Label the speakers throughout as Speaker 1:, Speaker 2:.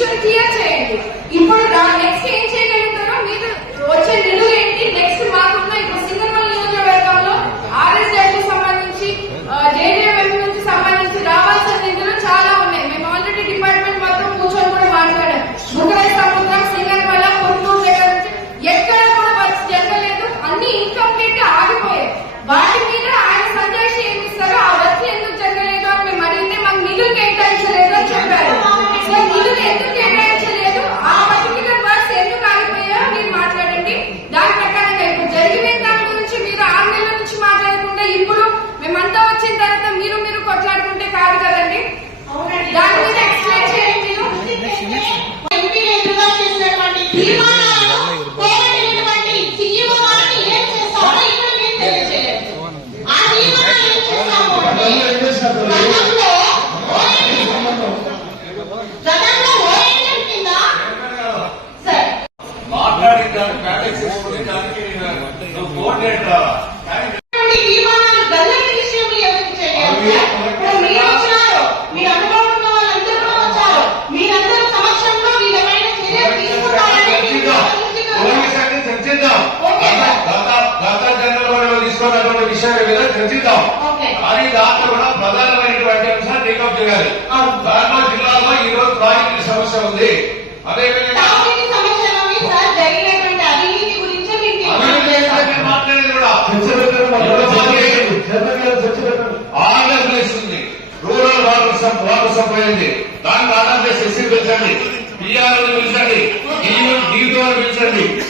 Speaker 1: ఇష్యూని క్లియర్ చేయండి ఇప్పుడు నెక్స్ట్ ఏం తర్వాత మీరు మీరు కొట్లాడుకుంటే కాదు కదండి? దాని మీద ఎక్స్ప్లెయిన్ చేయండి
Speaker 2: ఆంధ్రప్రదేశ్ ఉంది. Rural water sup- water supply ఉంది దానికి ఆంధ్రప్రదేశ్ ఎస్సీ పిలిచండి. పిఆర్ పిలిచండి. పిలిచండి.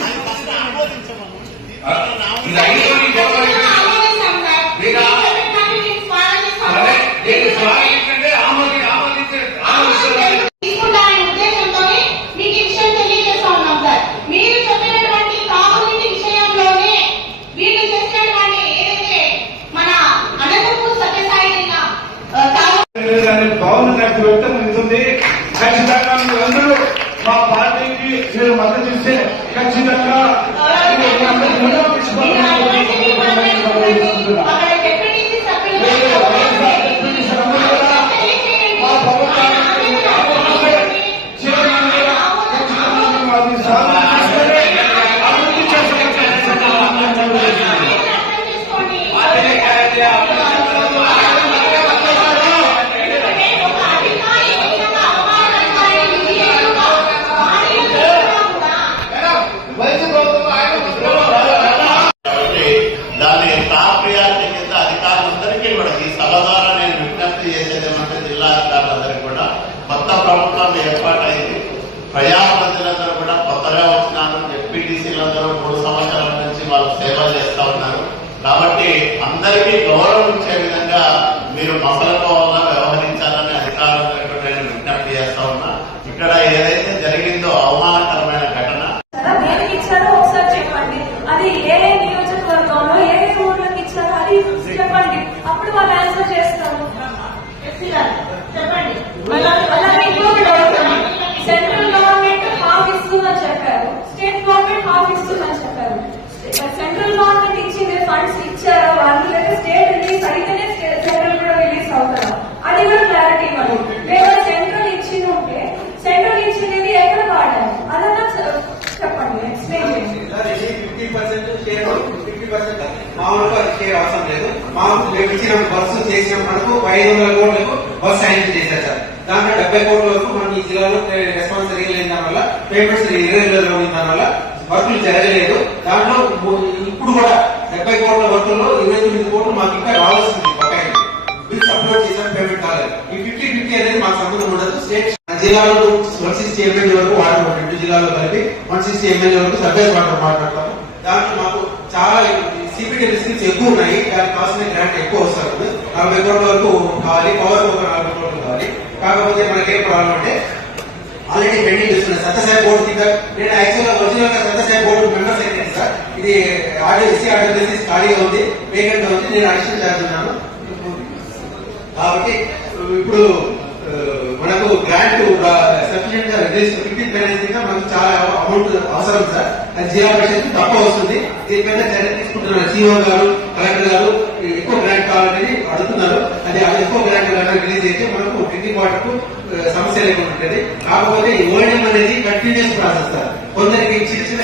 Speaker 3: నాకు వ్యక్తం ఉంటుంది ఖచ్చితంగా మీరందరూ మా పార్టీకి మీరు మద్దతు ఇస్తే ఖచ్చితంగా
Speaker 4: ప్రజాప్రతినిధులందరూ కూడా కొత్తగా వచ్చినారు. ఎంపీటీసీలందరూ మూడు సంవత్సరాల నుంచి వాళ్ళు సేవలు చేస్తా ఉన్నారు. కాబట్టి అందరికీ గౌరవం ఇచ్చే విధంగా మీరు మసలకోవాలా వ్యవహరించాలని
Speaker 5: అధికారులు మేము ఇచ్చిన బస్సు చేసిన మనకు ఐదు వందల కోట్లకు బస్సు శాంక్షన్ చేశారు సార్. దాంట్లో డెబ్బై కోట్ల వరకు మనం ఈ జిల్లాలో రెస్పాన్స్ సరిగా లేని దాని వల్ల పేమెంట్స్ ఇర్రెగ్యులర్గా ఉన్న దాని వల్ల వర్కులు జరగలేదు. దాంట్లో ఇప్పుడు కూడా డెబ్బై కోట్ల వర్కుల్లో ఇరవై తొమ్మిది కోట్లు మాకు ఇంకా రావాల్సింది బకాయి బిల్స్ అప్లోడ్ చేసాం పేమెంట్ కాలేదు. ఈ ఫిఫ్టీ ఫిఫ్టీ అనేది మాకు సంబంధం ఉండదు. స్టేట్ జిల్లాలో వన్ సిక్స్టీ ఎమ్మెల్యే వరకు వాటర్ రెండు జిల్లాలో కలిపి వన్ సిక్స్టీ ఎమ్మెల్యే వరకు సర్వేస్ వాటర్ మాట్లాడతాం సిపిటీ స్కిల్స్ ఎక్కువ ఉన్నాయి దానికి కావాల్సిన గ్రాంట్ ఎక్కువ వస్తుంది. నలభై కోట్ల వరకు కావాలి పవర్ ఒక నలభై కోట్లు కావాలి. కాకపోతే మనకి ఏం ప్రాబ్లం అంటే ఆల్రెడీ పెండింగ్ ఇస్తున్నాయి సత్యసాయి బోర్డు కింద నేను యాక్చువల్గా ఒరిజినల్గా Sathya Sai board members secretary sir. ఇది ఆర్డర్ ఎస్సీ ఆర్డర్ చేసి ఖాళీగా ఉంది వేకెంట్ ఉంది నేను అడిషన్ చేస్తున్నాను కాబట్టి ఇప్పుడు మనకు గ్రాంట్ సఫిషియెంట్గా రిలీజ్ ఫిఫ్టీన్ ఫైనాన్స్గా మనకు చాలా అమౌంట్ అవసరం సార్. అది జిల్లా తక్కువ వస్తుంది. దీనిపైన చర్య తీసుకుంటున్నారు సీఓ గారు కలెక్టర్ గారు. ఎక్కువ గ్రాంట్ కావాలని అడుగుతున్నారు. అది ఎక్కువ అదెస్కో గ్రాంట్ రిలీజ్ అయితే మనకు డ్రింకింగ్ వాటర్ సమస్య లేకుండా ఉంటుంది. కాకపోతే ఓఎన్ఎం అనేది కంటిన్యూస్ ప్రాసెస్ సార్. కొందరికి చిన్న చిన్న